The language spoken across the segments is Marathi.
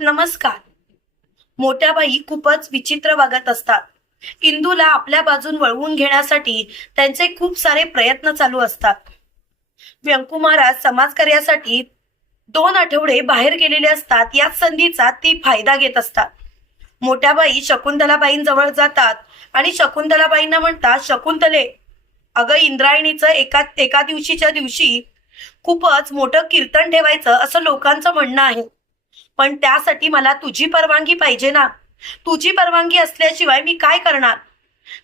नमस्कार. मोठ्या बाई खूपच विचित्र वागत असतात. इंदूला आपल्या बाजून वळवून घेण्यासाठी त्यांचे खूप सारे प्रयत्न चालू असतात. व्यंकू महाराज समाजकार्यासाठी दोन आठवडे बाहेर गेलेले असतात याच संधीचा ती फायदा घेत असतात. मोठ्या बाई शकुंतलाबाईंजवळ जातात आणि शकुंतलाबाईंना म्हणतात शकुंतले अगं इंद्रायणीचं एका एका दिवशीच्या दिवशी खूपच मोठं कीर्तन ठेवायचं असं लोकांचं म्हणणं आहे. पण त्यासाठी मला तुझी परवानगी पाहिजे ना. तुझी परवानगी असल्याशिवाय मी काय करणार?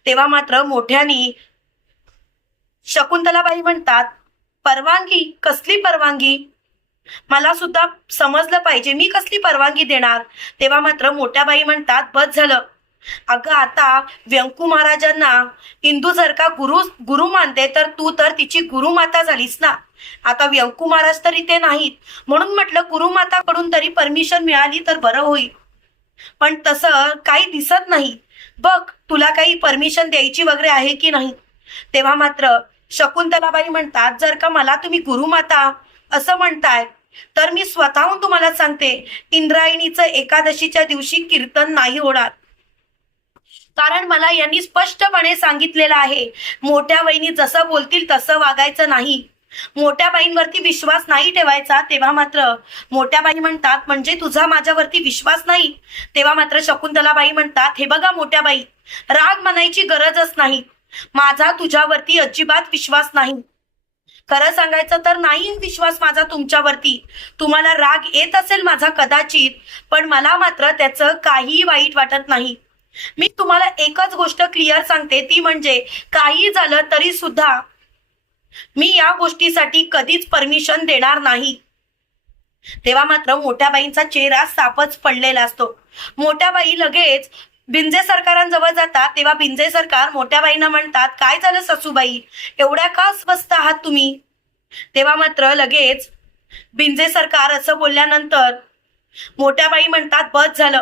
तेव्हा मात्र मोठ्यानी शकुंतलाबाई म्हणतात परवानगी? कसली परवानगी? मला सुद्धा समजलं पाहिजे मी कसली परवानगी देणार. तेव्हा मात्र मोठ्या बाई म्हणतात बस झालं. अगं आता व्यंकू महाराजांना हिंदू जर का गुरु गुरु मानते तर तू तर तिची गुरुमाता झालीस ना. आता व्यंकू महाराज तर इथे नाहीत. म्हणून म्हटलं गुरुमाताकडून तरी परमिशन मिळाली तर बरं होईल. पण तसं काही दिसत नाही. बघ तुला काही परमिशन द्यायची वगैरे आहे की नाही? तेव्हा मात्र शकुंतलाबाई म्हणतात जर का मला तुम्ही गुरुमाता असं म्हणताय तर मी स्वतःहून तुम्हाला सांगते इंद्रायणीचं एकादशीच्या दिवशी कीर्तन नाही होणार. कारण मला यांनी स्पष्टपणे सांगितलेलं आहे. मोठ्या बहिणी जसं बोलतील तसं वागायचं नाही. मोठ्या बाईंवरती विश्वास नाही ठेवायचा तेव्हा मात्र. मोठ्या बाई म्हणतात म्हणजे तुझा माझ्यावरती विश्वास नाही. तेव्हा मात्र शकुंतलाबाई म्हणतात हे बघा मोठ्या बाई राग म्हणायची गरजच नाही. माझा तुझ्यावरती अजिबात विश्वास नाही. खरं सांगायचं तर नाही विश्वास माझा तुमच्यावरती. तुम्हाला राग येत असेल माझा कदाचित पण मला मात्र त्याचं काही वाईट वाटत नाही. मी तुम्हाला एकच गोष्ट क्लिअर सांगते ती म्हणजे काही झालं तरी सुद्धा मी या गोष्टीसाठी कधीच परमिशन देणार नाही. तेव्हा मात्र मोठ्या बाईंचा चेहरा सापच पडलेला असतो. मोठ्या बाई लगेच बिंजे सरकारांजवळ जातात तेव्हा बिंजे सरकार मोठ्या बाईंना म्हणतात काय झालं ससूबाई? एवढ्या का स्वस्त आहात तुम्ही? तेव्हा मात्र लगेच बिंजे सरकार असं बोलल्यानंतर मोठ्या बाई म्हणतात बस झालं.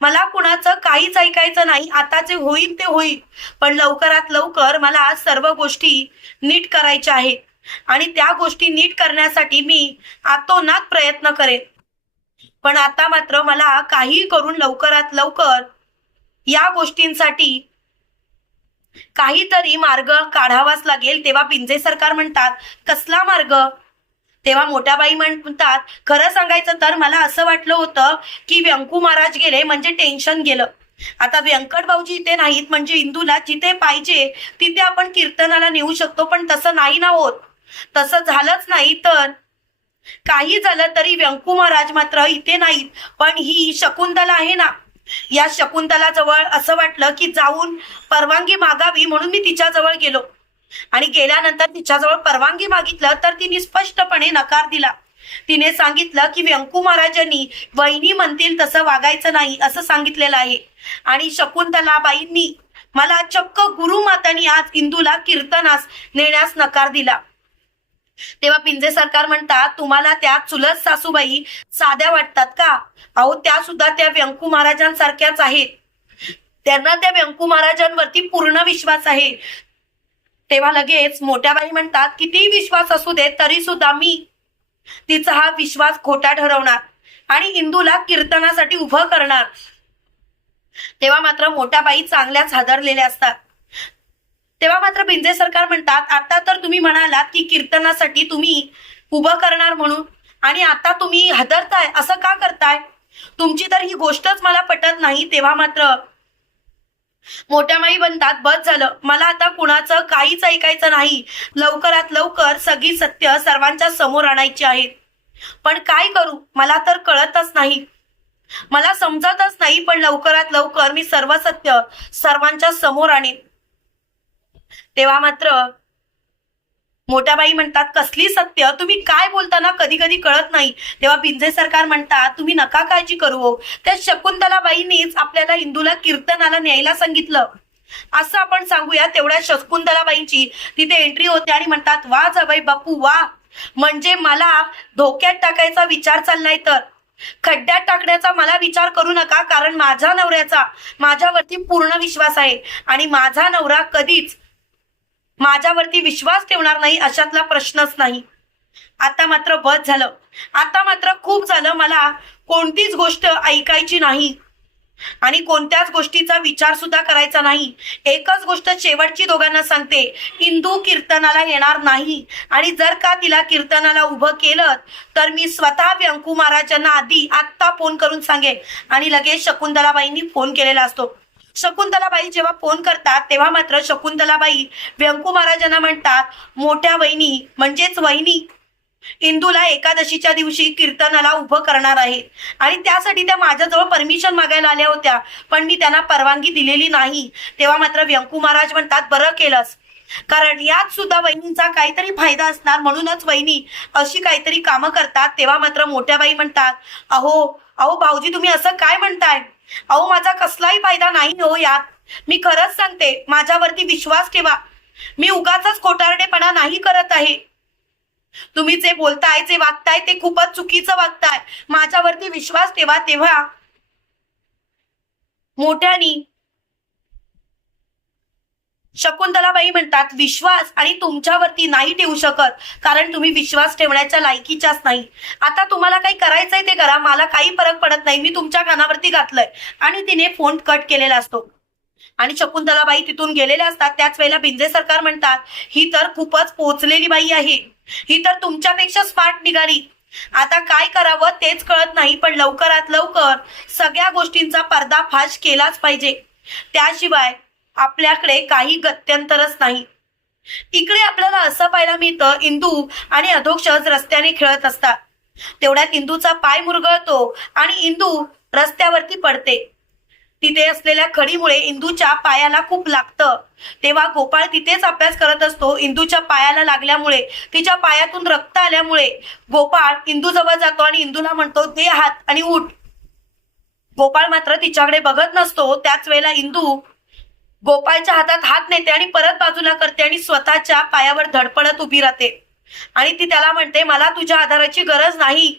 मला कुणाचं काहीच ऐकायचं नाही आता जे होईल ते होईल. पण लवकरात लवकर मला सर्व गोष्टी नीट करायच्या आहेत. आणि त्या गोष्टी नीट करण्यासाठी मी आतोनात प्रयत्न करेन. पण आता मात्र मला काही करून लवकरात लवकर या गोष्टींसाठी काहीतरी मार्ग काढावाच लागेल तेव्हा पिंजे सरकार म्हणतात कसला मार्ग? तेव्हा मोठ्याबाई म्हणतात खरं सांगायचं तर मला असं वाटलं होतं की व्यंकू महाराज गेले म्हणजे टेन्शन गेलं. आता व्यंकट भाऊजी इथे नाहीत म्हणजे इंदूला जिथे पाहिजे तिथे आपण कीर्तनाला नेऊ शकतो पण तसं नाही ना होत. तसं झालंच नाही तर काही झालं तरी व्यंकू महाराज मात्र इथे नाहीत. पण ही शकुंतला आहे ना या शकुंतला जवळ असं वाटलं की जाऊन परवानगी मागावी म्हणून मी तिच्याजवळ गेलो. आणि गेल्यानंतर तिच्याजवळ परवानगी मागितलं तर तिने स्पष्टपणे नकार दिला. तिने सांगितलं की व्यंकू महाराजांनी वहिनी म्हणतील तसं वागायचं नाही असं सांगितलेलं आहे. आणि शकुंतलाबाईंनी मला चक्क गुरुमातांनी आज इंदूला कीर्तनास नेण्यास नकार दिला. तेव्हा पिंजे सरकार म्हणतात तुम्हाला त्या चुलत सासूबाई साध्या वाटतात का? अहो त्या सुद्धा त्या व्यंकू महाराजांसारख्याच आहेत. त्यांना त्या व्यंकू महाराजांवरती पूर्ण विश्वास आहे. तेव्हा लगेच मोठ्या बाई म्हणतात किती विश्वास असू दे तरी सुद्धा मी तिचा हा विश्वास खोटा ठरवणार आणि इंदूला कीर्तनासाठी उभं करणार. तेव्हा मात्र मोठ्या बाई चांगल्याच हादरलेल्या असतात. तेव्हा मात्र पिंजे सरकार म्हणतात आता तर तुम्ही म्हणालात की कीर्तनासाठी तुम्ही उभं करणार म्हणून आणि आता तुम्ही हादरताय असं का करताय? तुमची तर ही गोष्टच मला पटत नाही. तेव्हा मात्र मोठ्या माई बनतात. बस झालं. मला आता कुणाचं काहीच ऐकायचं नाही. लवकरात लवकर सगळी सत्य सर्वांच्या समोर आणायची आहेत पण काय करू? मला तर कळतच नाही. मला समजतच नाही पण लवकरात लवकर मी सर्व सत्य सर्वांच्या समोर आणेन. तेव्हा मात्र मोठ्या बाई म्हणतात कसली सत्य? तुम्ही काय बोलताना कधी कधी कळत नाही. तेव्हा बिंजे सरकार म्हणतात तुम्ही नका काळजी करू हो. त्या शकुंतलाबाईंनीच आपल्याला इंदूला कीर्तनाला न्यायला सांगितलं. असं आपण सांगूया तेवढ्या शकुंतलाबाईंची तिथे एंट्री होते आणि म्हणतात वा जबाई बापू वा. म्हणजे मला धोक्यात टाकायचा विचार चाललाय तर. खड्ड्यात टाकण्याचा मला विचार करू नका कारण माझ्या नवऱ्याचा माझ्यावरती पूर्ण विश्वास आहे आणि माझा नवरा कधीच माझ्यावरती विश्वास ठेवणार नाही अशातला प्रश्नच नाही. आता मात्र बस झालं. आता मात्र खूप झालं मला कोणतीच गोष्ट ऐकायची नाही. आणि कोणत्याच गोष्टीचा विचार सुद्धा करायचा नाही. एकच गोष्ट शेवटची दोघांना सांगते हिंदू कीर्तनाला येणार नाही. आणि जर का तिला कीर्तनाला उभं केलं तर मी स्वतः व्यंकू महाराजांना आधी आत्ता फोन करून सांगेन. आणि लगेच शकुंतलाबाईंनी फोन केलेला असतो. शकुंतलाबाई जेव्हा फोन करतात तेव्हा मात्र शकुंतलाबाई व्यंकू महाराजांना म्हणतात मोठ्या वहिनी म्हणजेच वहिनी इंदूला एकादशीच्या दिवशी कीर्तनाला उभं करणार आहे. आणि त्यासाठी त्या माझ्याजवळ परमिशन मागायला आल्या होत्या. पण मी त्यांना परवानगी दिलेली नाही. तेव्हा मात्र व्यंकू महाराज म्हणतात बरं केलंस. कारण यात सुद्धा वहिनींचा काहीतरी फायदा असणार. म्हणूनच वहिनी अशी काहीतरी कामं करतात. तेव्हा मात्र मोठ्या बाई म्हणतात अहो अहो भाऊजी तुम्ही असं काय म्हणताय? अहो माझा कसलाही फायदा नाही हो यात. मी खरंच सांगते माझ्यावरती विश्वास ठेवा. मी उगाच खोटारडेपणा नाही करत आहे. तुम्ही जे बोलताय जे वागताय ते खूपच चुकीचं वागताय. माझ्यावरती विश्वास ठेवा तेव्हा. मोठ्यानी शकुंतलाबाई म्हणतात विश्वास आणि तुमच्यावरती नाही ठेवू शकत कारण तुम्ही विश्वास ठेवण्याच्या लायकीच्याच नाही. आता तुम्हाला काही करायचंय ते करा मला काही फरक पडत नाही मी तुमच्या कानावरती घातलंय. आणि तिने फोन कट केलेला असतो. आणि शकुंतलाबाई तिथून गेलेल्या असतात. त्याच वेळेला बिंजे सरकार म्हणतात ही तर खूपच पोचलेली बाई आहे. ही तर तुमच्यापेक्षा स्मार्ट निघाली. आता काय करावं तेच कळत नाही पण लवकरात लवकर सगळ्या गोष्टींचा पर्दाफाश केलाच पाहिजे. त्याशिवाय आपल्याकडे काही गत्यंतरच नाही. इकडे आपल्याला असं पाहायला मिळतं इंदू आणि अधोक्षज रस्त्याने खेळत असतात. तेवढ्यात इंदूचा पाय मुरगळतो आणि इंदू रस्त्यावरती पडते. तिथे असलेल्या खडीमुळे इंदूच्या पायाला खूप लागतं. तेव्हा गोपाळ तिथेच अभ्यास करत असतो इंदूच्या पायाला लागल्यामुळे. तिच्या पायातून रक्त आल्यामुळे. गोपाळ इंदू जवळ जातो आणि इंदूला म्हणतो दे हात आणि उठ. गोपाळ मात्र तिच्याकडे बघत नसतो. त्याच वेळेला इंदू गोपाळच्या हातात हात नेते आणि परत बाजूला करते आणि स्वतःच्या पायावर धडपडत उभी राहते. आणि ती त्याला म्हणते मला तुझ्या आधाराची गरज नाही.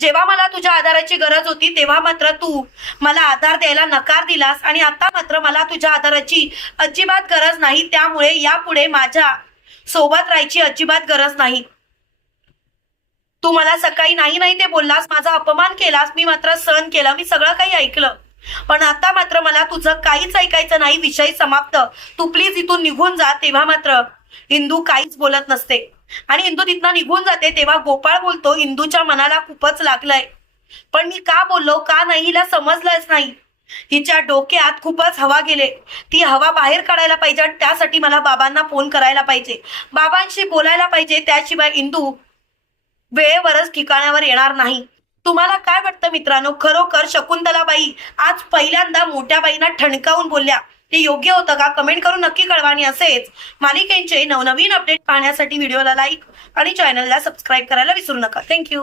जेव्हा मला तुझ्या आधाराची गरज होती तेव्हा मात्र तू मला आधार द्यायला नकार दिलास आणि आता मात्र मला तुझ्या आधाराची अजिबात गरज नाही. त्यामुळे यापुढे माझ्या सोबत राहायची अजिबात गरज नाही. तू मला सकाळी नाही नाही ते बोललास माझा अपमान केलास मी मात्र सहन केला मी सगळं काही ऐकलं. पण आता मात्र मला तुझं काहीच ऐकायचं नाही विषय समाप्त. तू प्लीज इथून निघून जा तेव्हा मात्र इंदू काहीच बोलत नसते. आणि इंदू तिथनं निघून जाते तेव्हा गोपाळ बोलतो इंदूच्या मनाला खूपच लागलंय. पण मी का बोललो का नाही हिला समजलंच नाही. हिच्या डोक्यात खूपच हवा गेले. ती हवा बाहेर काढायला पाहिजे आणि त्यासाठी मला बाबांना फोन करायला पाहिजे. बाबांशी बोलायला पाहिजे त्याशिवाय इंदू वेळेवरच ठिकाणावर येणार नाही. तुम्हाला काय वाटतं मित्रांनो? खरोखर शकुंतलाबाई आज पहिल्यांदा मोठ्या बाईंना ठणकावून बोलल्या. ते योग्य होतं का? कमेंट करून नक्की कळवा आणि असेच मालिकेंचे नवनवीन अपडेट पाहण्यासाठी व्हिडिओला लाईक आणि चॅनलला सबस्क्राईब करायला विसरू नका. थँक्यू